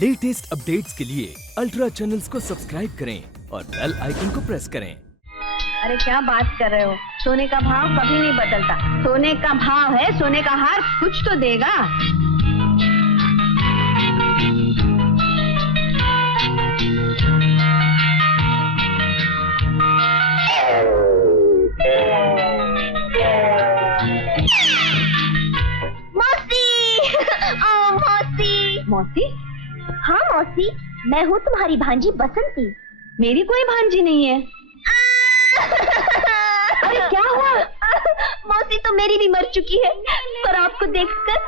Latest updates के लिए ultra channels को सब्सक्राइब करें और बेल आइकन को प्रेस करें। अरे क्या बात कर रहे हो? सोने का भाव कभी नहीं बदलता। सोने का भाव है, सोने का हार कुछ तो देगा। मौसी? हाँ मौसी, मैं हूँ तुम्हारी भांजी बसंती। मेरी कोई भांजी नहीं है। अरे क्या हुआ? मौसी तो मेरी भी मर चुकी है, पर आपको देखकर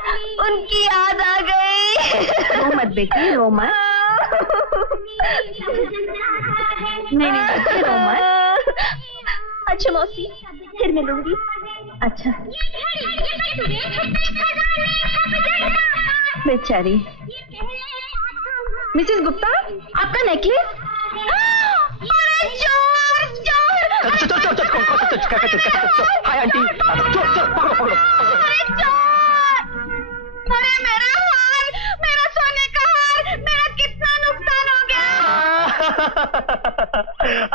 उनकी याद आ गई। रो मत बेटी, रो मत। नहीं बेटी, रो मत। अच्छा मौसी, फिर मिलूंगी। अच्छा बेचारी। मिसेस गुप्ता, आपका नेकलेस। अरे चोर चोर! हाय आंटी, पकड़ो। अरे चोर! अरे मेरा हार, मेरा सोने का हार, मेरा कितना नुकसान हो गया।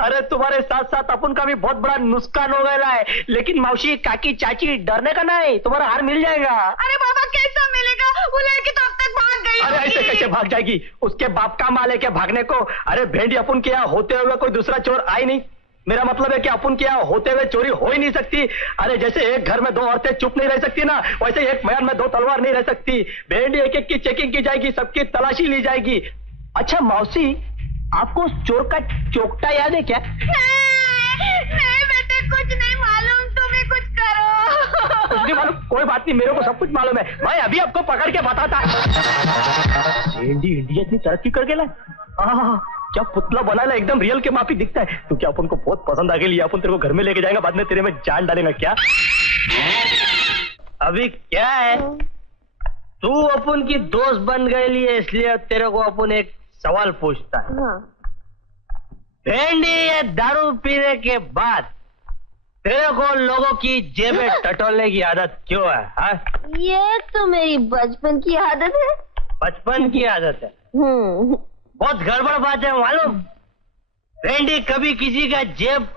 अरे तुम्हारे साथ साथ अपन का भी बहुत बड़ा नुकसान हो गया है, लेकिन मौसी काकी चाची डरने का नहीं, तुम्हारा हार मिल जाएगा। अरे बाबा कैसा मिलेगा? वो लड़की तो अब तक भाग गई। अरे ऐसे कैसे भाग जाएगी? उसके बाप का माल है क्या भागने को? अरे भेंडी, अपन के यहाँ होते हुए कोई दूसरा चोर आई नहीं। मेरा मतलब है कि अपन के यहाँ होते हुए चोरी हो ही नहीं सकती। अरे जैसे एक घर में दो औरतें चुप नहीं रह सकती ना, वैसे एक मैदान में दो तलवार नहीं रह सकती। भेंडी एक एक की चेकिंग की जाएगी, सबकी तलाशी ली जाएगी। अच्छा मौसी, आपको उस चोर का चोकटा याद है क्या? नहीं बेटे, कुछ नहीं मालूम, तुम्हें कुछ करो। कुछ नहीं मालूम? कोई बात नहीं, मेरे को सब कुछ मालूम है। मैं अभी आपको पकड़ के बताता। भेंडी इंडिया इतनी तरक्की कर गया, क्या पुतला बनाना एकदम रियल के माफी दिखता है। तो क्या अपन को बहुत पसंद आ गई, अपन तेरे को घर में लेके जाएगा, बाद में तेरे में जान डालेगा क्या? अभी क्या है, तू अपन की दोस्त बन गई है, इसलिए तेरे को अपन एक सवाल पूछता है। हाँ। भेंडी, ये दारू पीने के बाद तेरे को लोगों की जेबें टटोलने की आदत क्यों है? हा? ये तो मेरी बचपन की आदत है। बचपन की आदत है? बहुत गड़बड़ बात है मालूम। भेंडी, कभी किसी का जेब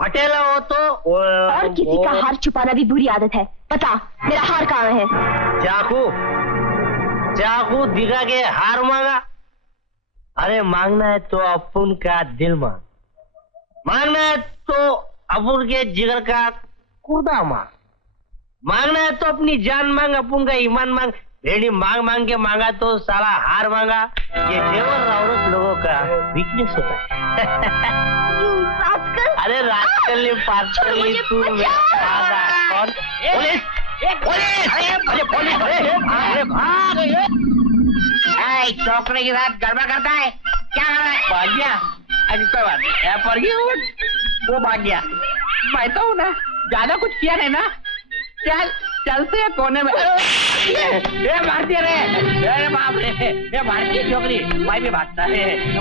फटेला हो तो और किसी का हार छुपाना भी बुरी आदत है। बता, मेरा हार कहाँ है? चाकू दिखा के हार मांगा? अरे मांगना है तो अपन का दिल मांगना है तो अपन के जिगर का कुर्दा मांगना है तो अपनी जान मांग, अपन का ईमान मांग। भेंडी, मांग के मांगा तो साला हार मांगा। ये जेवर औरत लोगों का वीकनेस होता है। अरे रास्कल तू चौकड़े की रात गड़बड़ करता है, क्या कर रहा है? भाग गया। अभी कोई बात नहीं, पर वो भाग गया। मैं तो हूँ ना, ज्यादा कुछ किया नहीं ना। चल चलते हैं कोने में। ये भारतीय रे, अरे बाप रे, ये भारतीय छोकरी, मैं भी भागता है।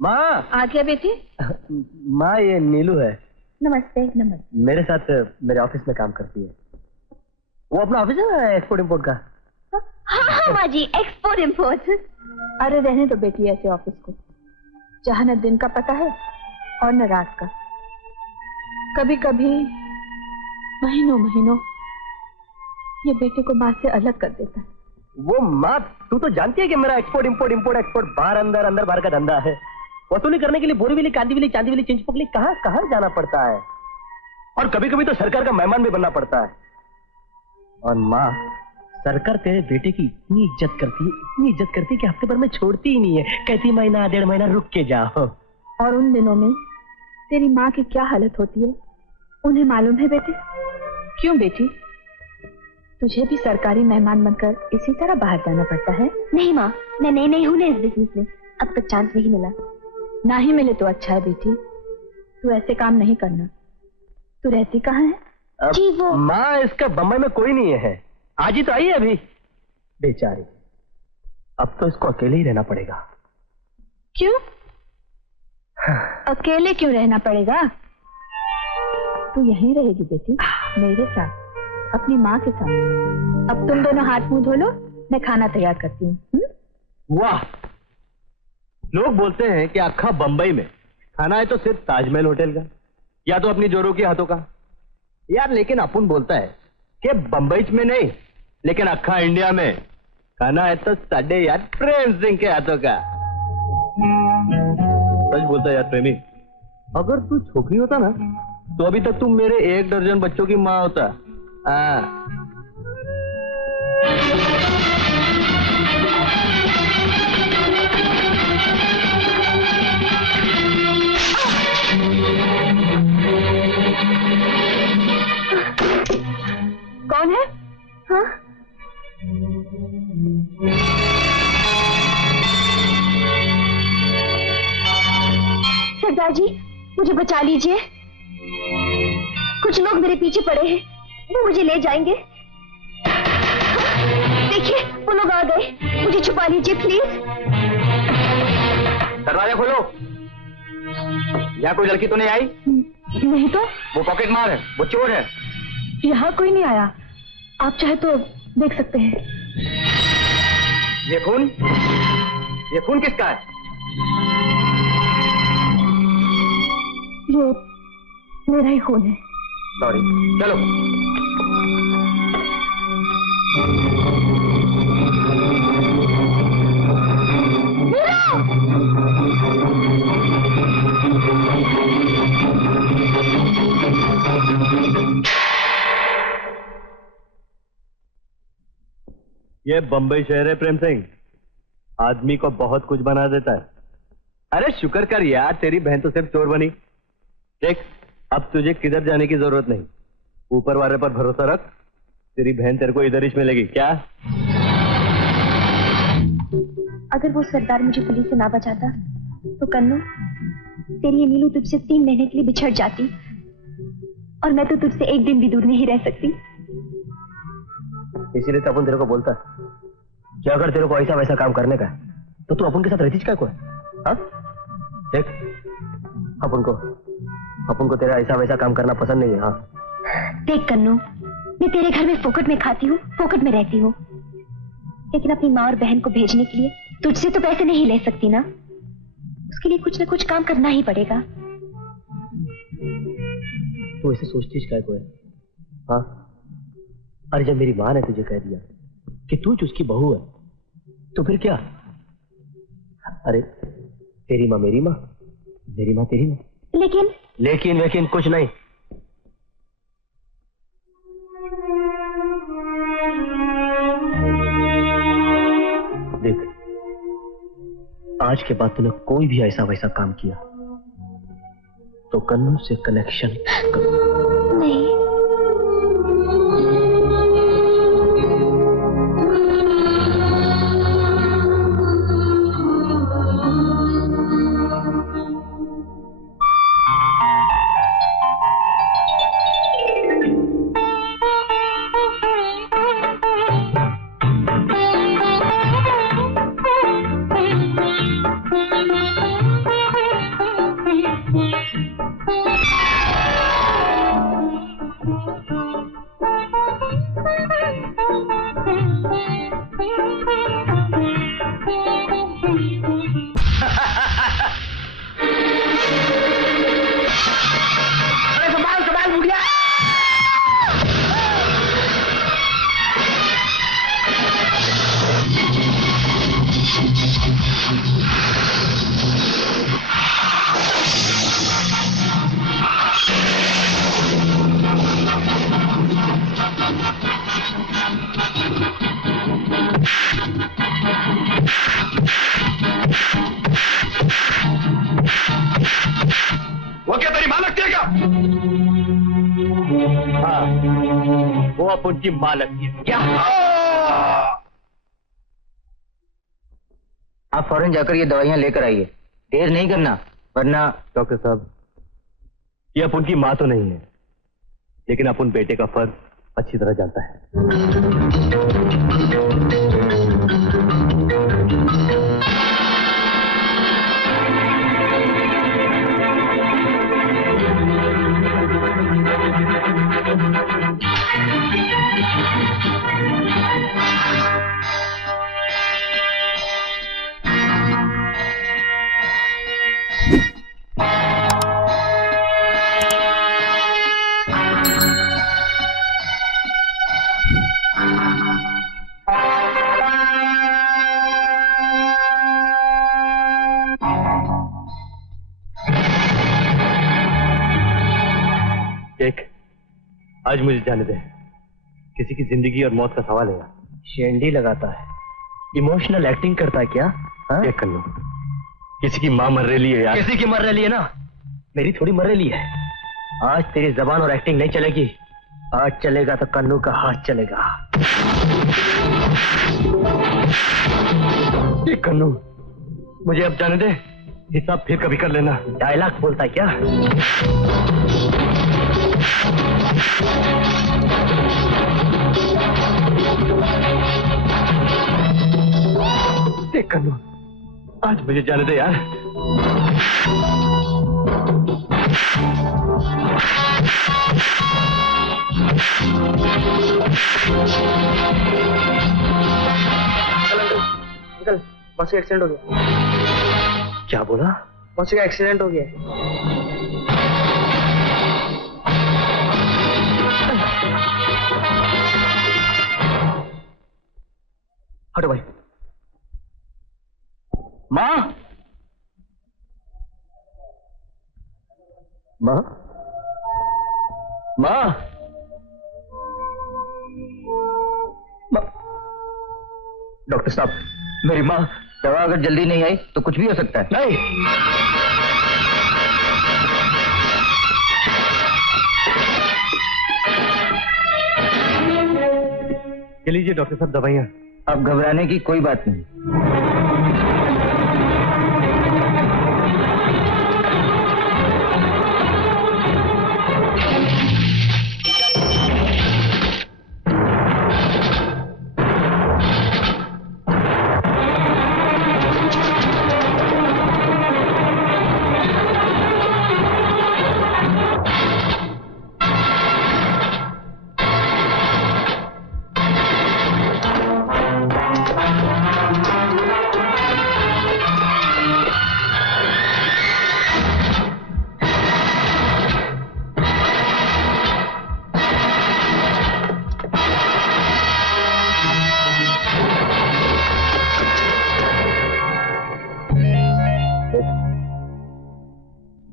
माँ। आ गया बेटी? माँ, ये नीलू है। नमस्ते। नमस्ते। मेरे साथ मेरे ऑफिस में काम करती है। वो अपना ऑफिस है ना, एक्सपोर्ट इम्पोर्ट का। हाँ माँ जी, एक्सपोर्ट इम्पोर्ट। अरे रहने दो बेटी ऐसे ऑफिस को, जहाँ न दिन का पता है और न रात का। कभी कभी महीनों ये बेटे को माँ से अलग कर देता है। वो माँ, तू तो जानती है कि मेरा एक्सपोर्ट एक्सपोर्ट बाहर अंदर बाहर का धंधा है। वसूली करने के लिए बोरीवली, कांदीवली, चांदीवली, चिंचपोकली कहाँ जाना पड़ता है। और कभी कभी तो सरकार का मेहमान भी बनना पड़ता है। और माँ, सरकार तेरे बेटे की इतनी इज्जत करती है कि हफ्ते भर में छोड़ती ही नहीं है। कहती महीना 1.5 महीना रुक के जाओ। और उन दिनों में तेरी माँ की क्या हालत होती है उन्हें मालूम है बेटे? क्यों बेटी, तुझे भी सरकारी मेहमान बनकर इसी तरह बाहर जाना पड़ता है? नहीं माँ, मैं नई हूँ ना इस बिजनेस में, अब तक चांस नहीं मिला। ना ही मिले तो अच्छा है बेटी, तू ऐसे काम नहीं करना। तू रहती कहाँ है? जी वो माँ, इसका बम्बई में कोई नहीं है, आज ही तो आई है अभी। बेचारी, अब तो इसको अकेले ही रहना पड़ेगा। क्यों अकेले क्यों रहना पड़ेगा? तू यहीं रहेगी बेटी मेरे साथ। अपनी माँ के साथ। अब तुम दोनों हाथ मुंह धो लो, मैं खाना तैयार करती हूँ। वाह, लोग बोलते हैं कि अक्खा बंबई में खाना है तो सिर्फ ताजमहल होटल का या तो अपनी जोरों के हाथों का यार, लेकिन अपन बोलता है कि बंबई में नहीं लेकिन अक्खा इंडिया में खाना है तो साढ़े यार प्रेम सिंह के हाथों का। सच बोलता है यार प्रेमी, अगर तू छोकरी होता ना तो अभी तक तुम मेरे 1 दर्जन बच्चों की माँ होता। कौन है? हाँ? सरदार जी, मुझे बचा लीजिए। कुछ लोग मेरे पीछे पड़े हैं, वो मुझे ले जाएंगे। देखिए, वो लोग आ गए, मुझे छुपा लीजिए प्लीज। दरवाजा खोलो। यहाँ कोई लड़की तो नहीं आई? नहीं तो। वो पॉकेट मार है, वो चोर है। यहाँ कोई नहीं आया, आप चाहे तो देख सकते हैं। ये खून किसका है? ये मेरा ही खून है। सॉरी, चलो। ये बंबई शहर है प्रेम सिंह, आदमी को बहुत कुछ बना देता है। अरे शुक्र कर यार, तेरी बहन तो सिर्फ चोर बनी। देख, अब तुझे किधर जाने की जरूरत नहीं, ऊपर वाले पर भरोसा रख, तेरी बहन तेरे को इधर ही मिलेगी। क्या? अगर वो सरदार मुझे पुलिस से ना बचाता तो कन्नू, तेरी ये नीलू तुझसे 3 महीने के लिए बिछड़ जाती और मैं तो तुझसे एक दिन भी दूर नहीं रह सकती। इसीलिए तो अपन तेरे को बोलता है कि अगर तेरे को ऐसा वैसा काम करने का है तो तू अपन के साथ रहती क्या? कोई हाँ? देख, अपन को तेरा ऐसा वैसा काम करना पसंद नहीं है। हाँ देख कन्नू, मैं तेरे घर में फोकट में खाती हूँ, फोकट में रहती हूँ, लेकिन अपनी माँ और बहन को भेजने के लिए तुझसे तो पैसे नहीं ले सकती ना। उसके लिए कुछ ना कुछ काम करना ही पड़ेगा। तू ऐसे सोचती क्या कोई? हाँ, अरे जब मेरी माँ ने तुझे कह दिया कि तू उसकी बहू है तो फिर क्या? अरे तेरी माँ मेरी माँ, मेरी माँ तेरी माँ। लेकिन कुछ नहीं। देख, आज के बाद तूने कोई भी ऐसा वैसा काम किया तो कन्नू से कनेक्शन नहीं। वो क्या तेरी माँ लगती है क्या? हाँ, वो अपन की माँ लगती है। क्या? आप फौरन जाकर ये दवाइयां लेकर आइए, देर नहीं करना वरना। डॉक्टर साहब, ये अपन की माँ तो नहीं है, लेकिन अपन बेटे का फर्ज अच्छी तरह जानता है। आज मुझे जाने दे, किसी की जिंदगी और मौत का सवाल है। शेंडी लगाता है, इमोशनल एक्टिंग करता है क्या? देख कन्नू, किसी की माँ मर रही है यार। किसी की मर रही है ना, मेरी थोड़ी मर रही है। आज तेरी जबान और एक्टिंग नहीं चलेगी, आज चलेगा तो कन्नू का हाथ चलेगा। देख कन्नू, मुझे अब जाने दे, हिसाब फिर कभी कर लेना। डायलॉग बोलता है क्या? देख कन्नू, आज मुझे जाने दे यार। अंकल, मौसी का एक्सीडेंट हो गया। क्या बोला? मौसी का एक्सीडेंट हो गया। हटो भाई। माँ, माँ, माँ, डॉक्टर साहब, मेरी माँ। दवा अगर जल्दी नहीं आई तो कुछ भी हो सकता है। नहीं, ये लीजिए डॉक्टर साहब दवाइयाँ। अब घबराने की कोई बात नहीं।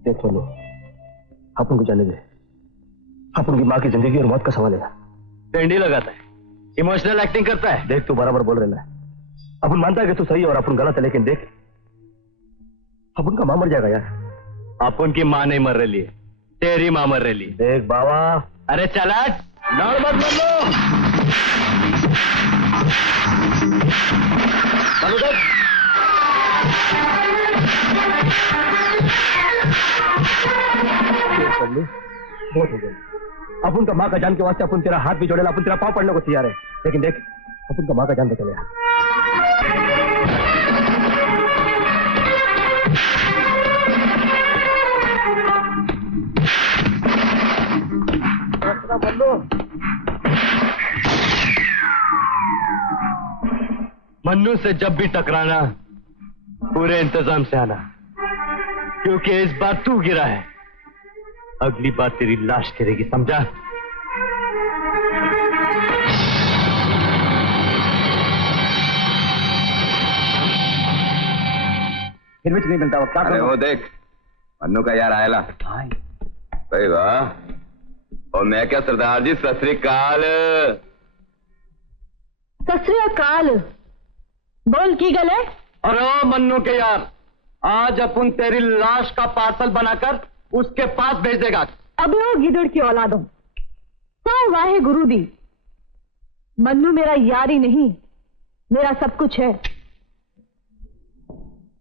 देखो लो, अपन को जाने दे। अपन की माँ की जिंदगी और मौत का सवाल है। टेंडी लगाता है, इमोशनल एक्टिंग करता है। देख, तू बराबर बोल रहा है। अपन मानता है कि तू सही है और अपन गलत है, लेकिन देख, अपन का माँ मर जाएगा यार। अपन की माँ नहीं मर रही है, तेरी माँ मर रही है। देख बाबा, अरे चला नॉर्मल मत लो। बहुत हो गया। अपन का माँ का जान के वास्ते अपन तेरा हाथ भी जोड़ेला, अपन तेरा पाँव पड़ने को तैयार है, लेकिन देख, अपन का माँ का जान बचा लिया। मन्नू से जब भी टकराना पूरे इंतजाम से आना, क्योंकि इस बार तू गिरा है, अगली बार तेरी लाश गिरेगी, समझा? फिर भी नहीं मिलता। अरे वो देख, मन्नू का यार आयला। भाई वाह। और मैं क्या सरदार जी, सत श्री अकाल। सत श्री अकाल। बोल की गल है? अरे ओ मन्नू के यार, आज अपन तेरी लाश का पार्सल बनाकर उसके पास भेज देगा। अबे वो गिदड़ की औलादों, तो वाहे गुरु दी, मन्नू मेरा यार ही नहीं, मेरा सब कुछ है।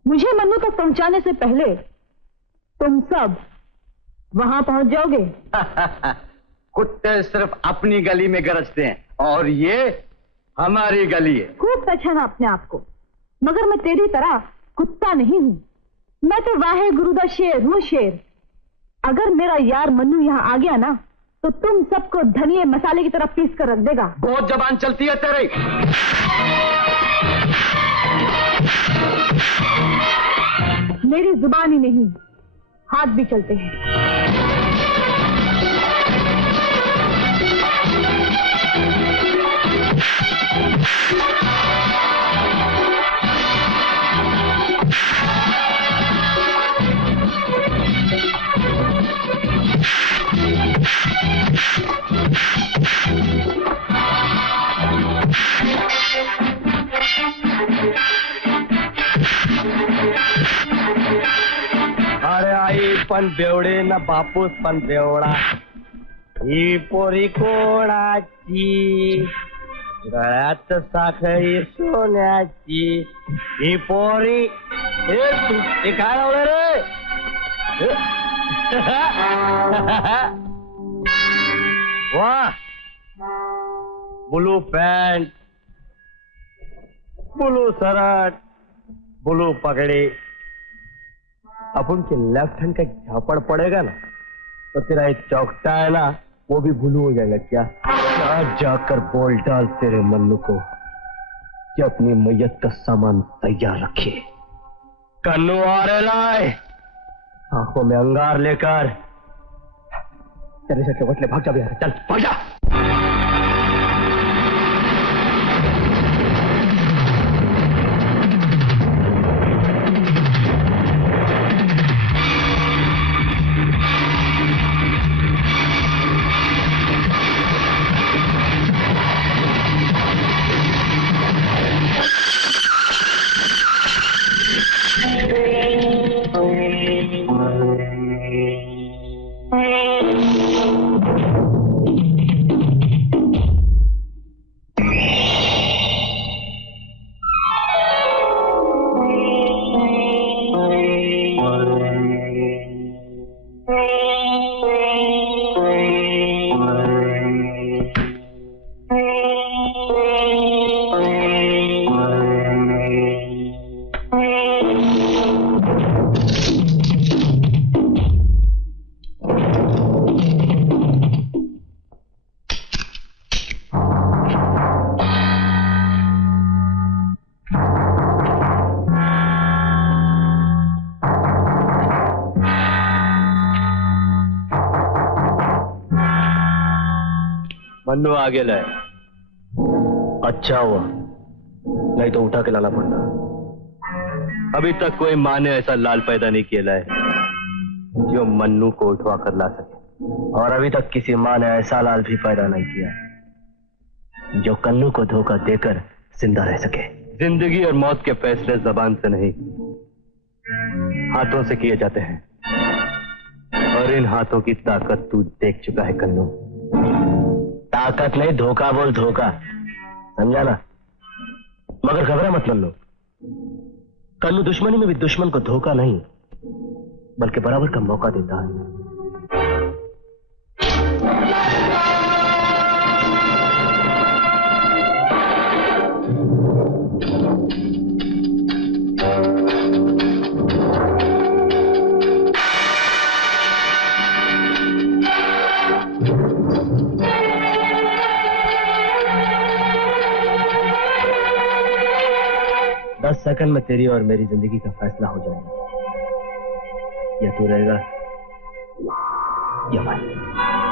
मुझे मन्नू तक पहुंचाने से पहले तुम सब वहां पहुंच जाओगे। कुत्ते सिर्फ अपनी गली में गरजते हैं, और ये हमारी गली है। खूब पहचाना अपने आप को, मगर मैं तेरी तरह कुत्ता नहीं हूं। मैं तो वाहे गुरु दा शेर हूं, शेर। अगर मेरा यार मन्नू यहां आ गया ना, तो तुम सबको धनिये मसाले की तरह पीस कर रख देगा। बहुत जबान चलती है तेरी। मेरी जुबान ही नहीं, हाथ भी चलते हैं। पण बेवडे ना बापूस पण बेवडा. ही पोरी कोणाची गळ्यात साखळी सोन्याची. ही पोरी हे तू ते काय लावलं रे? वाह, blue pant, blue shirt, blue पगड़ी. अपन के लेफ्ट हैंड का झापड़ पड़ेगा ना तो तेरा एक चौकटा है ना वो भी ब्लू हो जाएगा. क्या आज जाकर बोल डाल तेरे मन्नू को कि अपनी मैयत का सामान तैयार रखे. कन्नू आ रहे लाए आंखों में अंगार लेकर. तेरे से वटले भाग जा बिहार. चल भाग जा. मन्नू आगे लाए. अच्छा हुआ, नहीं तो उठा के लाना पड़ता. अभी तक कोई माँ ने ऐसा लाल पैदा नहीं किया है जो मन्नू को उठवा कर ला सके. और अभी तक किसी माँ ने ऐसा लाल भी पैदा नहीं किया जो कन्नू को धोखा देकर जिंदा रह सके. जिंदगी और मौत के फैसले जबान से नहीं हाथों से किए जाते हैं. और इन हाथों की ताकत तू देख चुका है कन्नू. ताकत नहीं, धोखा बोल, धोखा. समझा ना? मगर घबरा मत मन्नू. कन्नू दुश्मनी में भी दुश्मन को धोखा नहीं बल्कि बराबर का मौका देता है. 10 सेकंड में तेरी और मेरी जिंदगी का फैसला हो जाएगा. या तू रहेगा या मैं.